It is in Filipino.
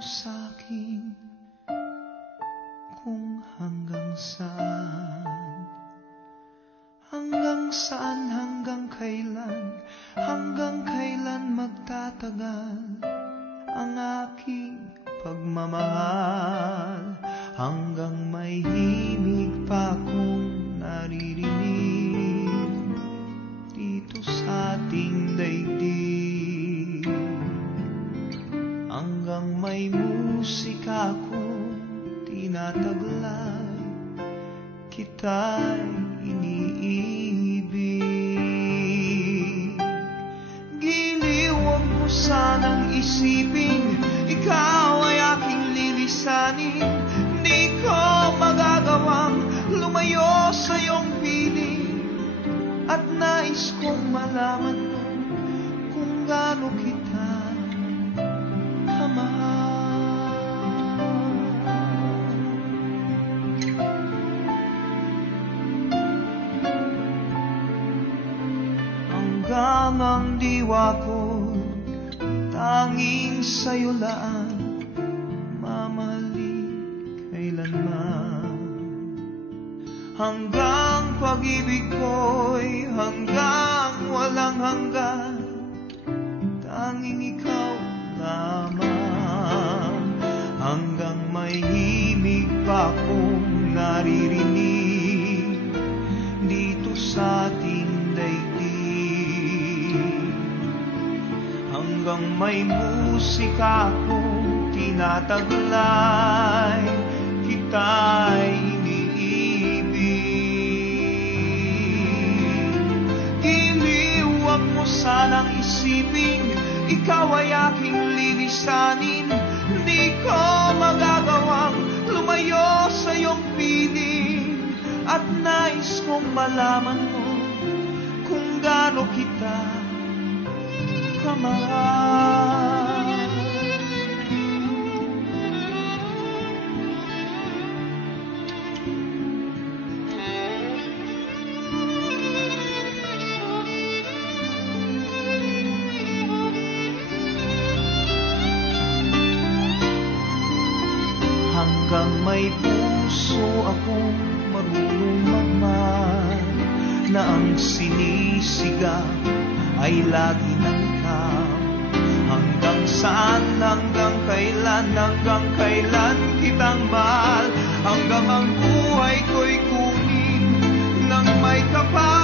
sa'kin kung hanggang saan, hanggang kailan magtatagal ang aking pagmamahal, hanggang may himig pa akong naririnig dito sa ating daigdig, hanggang may musika akong tinataglay, kita'y iniibig. Giliw, huwag mo sanang isipin ikaw ay aking lilisanin. Di ko magagawang lumayo sa iyong piling, at nais kong malaman mo kung gaano kita kamahal. Hanggang ang diwa ko tanging sa'yo lang mamahalin kailanman, hanggang pag-ibig ko'y hanggang walang hanggan, tanging ikaw lamang, hanggang may himig pa akong naririnig dito sa ating daigdig, hanggang may musika akong tinataglay, kita'y iniibig. Giliw, huwag mo sanang isipin ikaw ay aking lilisanin. Di ko magagawang lumayo sa iyong piling, at nais kong malaman mo kung gaano kita kamahal. Hanggang may puso akong marunong magmahal, na ang sinisigaw ay lagi ng ikaw. Hanggang saan, hanggang kailan kitang mahal, hanggang ang buhay ko'y kunin ng may kapal.